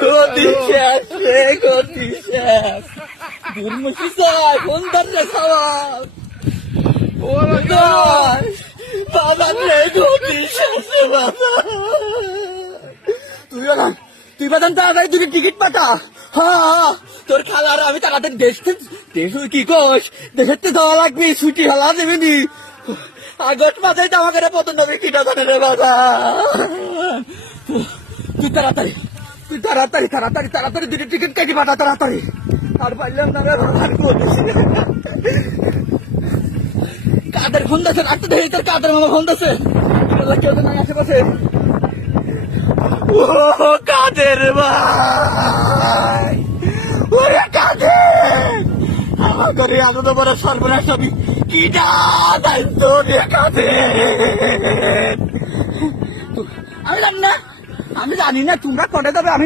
গতি শেষ রে, গতি শেষ। দুর্মুখী চাই, কোন দরজা খাওয়া? বাবা রে, গতি শেষ রে বাবা। তুই বাদান তাড়াতাড়ি দুটো টিকিট পাঠা। হ্যাঁ, তোর খালার আমি তাড়াতাড়ি দেশ কি কোষ, দেশের তো যাওয়া লাগবে, ছুটি হলা দেবে নি। আগস্ট মাসে জামা করে পতন হবে কিটা জানে রে বাবা। তুই তাড়াতাড়ি দুটো টিকিট কেটে পাঠা তাড়াতাড়ি। আর পারলাম না রে বাবা, কাদের ফোন দিয়েছে? আর তো দেখি তোর কাদের মামা ফোন দিয়েছে। কেউ তো নাই আশেপাশে। ও কাদের ভাই, ওরে কাদের, আমার ঘরে আনন্দ বড় সর্বনাশ আমি কি দায়িত্ব দিয়ে কাদের। আমি জানি না তোমরা কটে যাবে। আমি